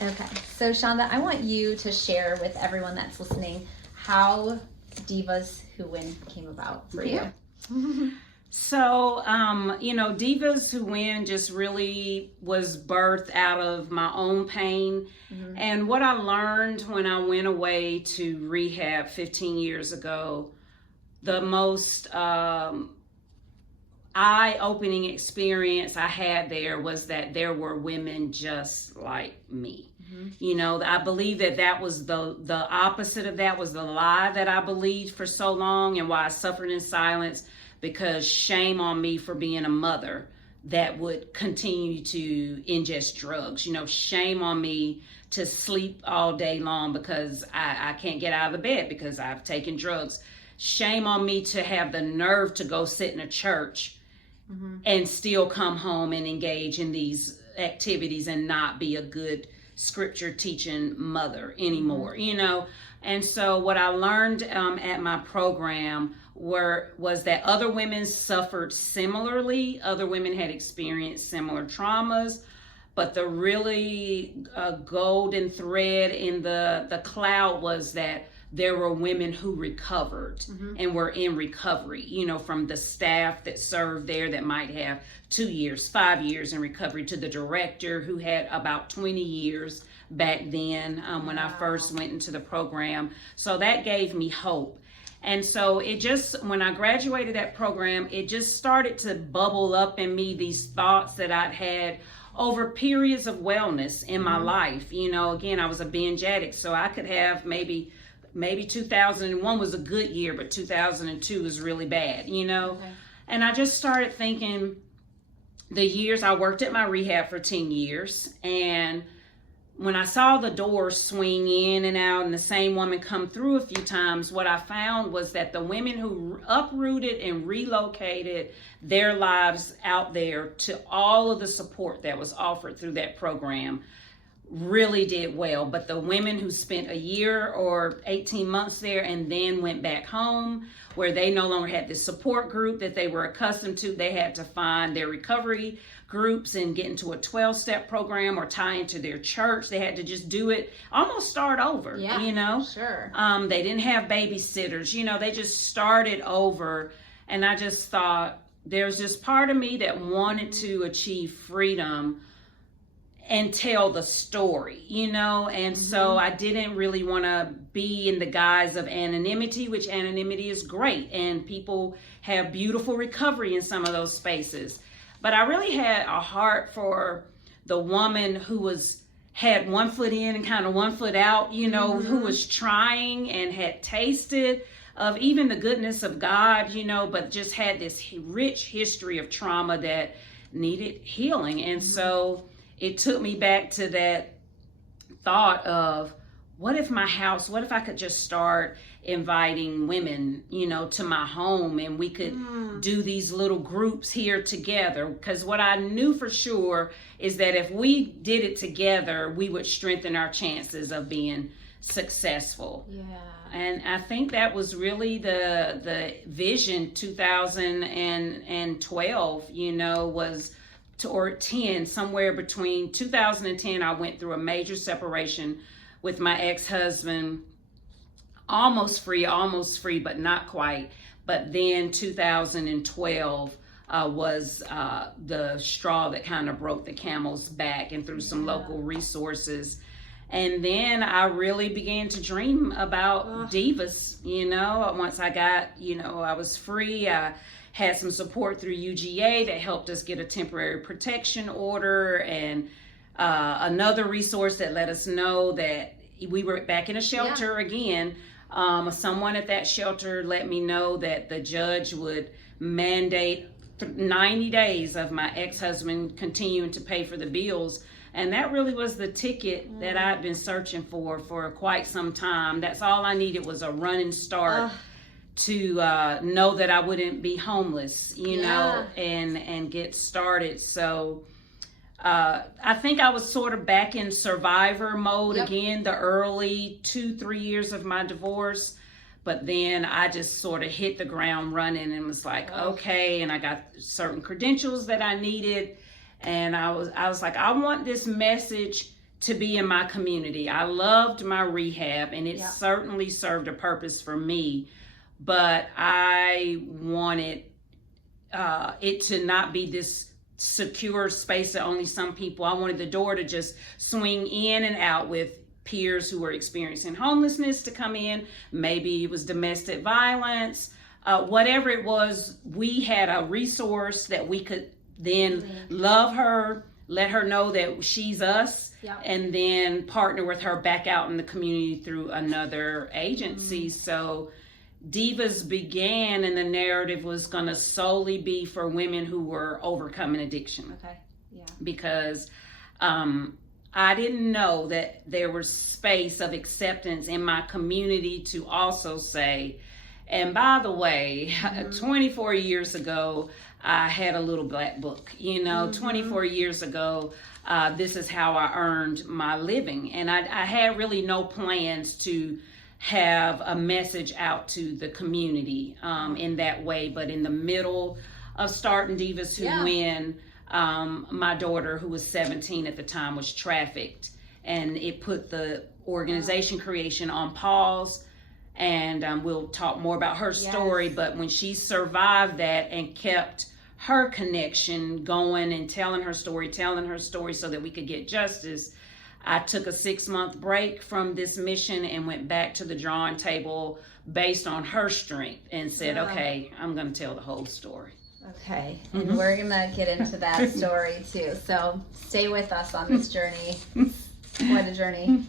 Okay, so Chanda, I want you to share with everyone that's listening how Divas Who Win came about for you. So, Divas Who Win just really was birthed out of my own pain. And what I learned when I went away to rehab 15 years ago, the most eye-opening experience I had there was that there were women just like me. I believe that was the opposite of that was the lie that I believed for so long, and why I suffered in silence, because shame on me for being a mother that would continue to ingest drugs. Shame on me to sleep all day long because I can't get out of the bed because I've taken drugs. Shame on me to have the nerve to go sit in a church and still come home and engage in these activities and not be a good scripture teaching mother anymore. And so what I learned at my program was that other women suffered similarly. Other women had experienced similar traumas, but the really golden thread in the cloud was that there were women who recovered and were in recovery, from the staff that served there that might have 2 years, 5 years in recovery, to the director who had about 20 years back then when I first went into the program. So that gave me hope. And so when I graduated that program, it just started to bubble up in me, these thoughts that I'd had over periods of wellness in my life. Again, I was a binge addict, so I could have maybe 2001 was a good year, but 2002 was really bad, Okay. And I just started thinking, the years I worked at my rehab for 10 years, and when I saw the doors swing in and out and the same woman come through a few times, what I found was that the women who uprooted and relocated their lives out there to all of the support that was offered through that program really did well. But the women who spent a year or 18 months there and then went back home, where they no longer had this support group that they were accustomed to, they had to find their recovery groups and get into a 12-step program or tie into their church. They had to just do it, almost start over. Sure. They didn't have babysitters. They just started over. And I just thought, there's this part of me that wanted to achieve freedom and tell the story, and so I didn't really want to be in the guise of anonymity, which anonymity is great, and people have beautiful recovery in some of those spaces. But I really had a heart for the woman who had one foot in and kind of one foot out, who was trying and had tasted of even the goodness of God, but just had this rich history of trauma that needed healing. And so it took me back to that thought of, what if I could just start inviting women, to my home, and we could do these little groups here together. Because what I knew for sure is that if we did it together, we would strengthen our chances of being successful. Yeah. And I think that was really the vision. 2012, or 10, somewhere between 2010, I went through a major separation with my ex-husband, almost free, but not quite. But then 2012 was the straw that kind of broke the camel's back, and through some local resources. And then I really began to dream about Divas, once I got, I was free. I had some support through UGA that helped us get a temporary protection order, and another resource that let us know that we were back in a shelter again. Someone at that shelter let me know that the judge would mandate 90 days of my ex-husband continuing to pay for the bills. And that really was the ticket that I'd been searching for quite some time. That's all I needed, was a running start to know that I wouldn't be homeless, and get started. So I think I was sort of back in survivor mode again, the early 2-3 years of my divorce. But then I just sort of hit the ground running and was like, okay, and I got certain credentials that I needed. And I was like, I want this message to be in my community. I loved my rehab, and it Yeah. certainly served a purpose for me, but I wanted it to not be this secure space that only some people. I wanted the door to just swing in and out with peers who were experiencing homelessness to come in. Maybe it was domestic violence, whatever it was. We had a resource that we could then love her, let her know that she's us, and then partner with her back out in the community through another agency. So Divas began, and the narrative was going to solely be for women who were overcoming addiction. Okay. Yeah. Because I didn't know that there was space of acceptance in my community to also say, and by the way, 24 years ago, I had a little black book. 24 years ago, this is how I earned my living. And I had really no plans to have a message out to the community in that way. But in the middle of starting Divas Who Win, my daughter, who was 17 at the time, was trafficked, and it put the organization creation on pause. And we'll talk more about her story, but when she survived that and kept her connection going and telling her story so that we could get justice, I took a 6-month break from this mission and went back to the drawing table based on her strength and said, okay, I'm going to tell the whole story. Okay, and we're going to get into that story too. So stay with us on this journey. What a journey.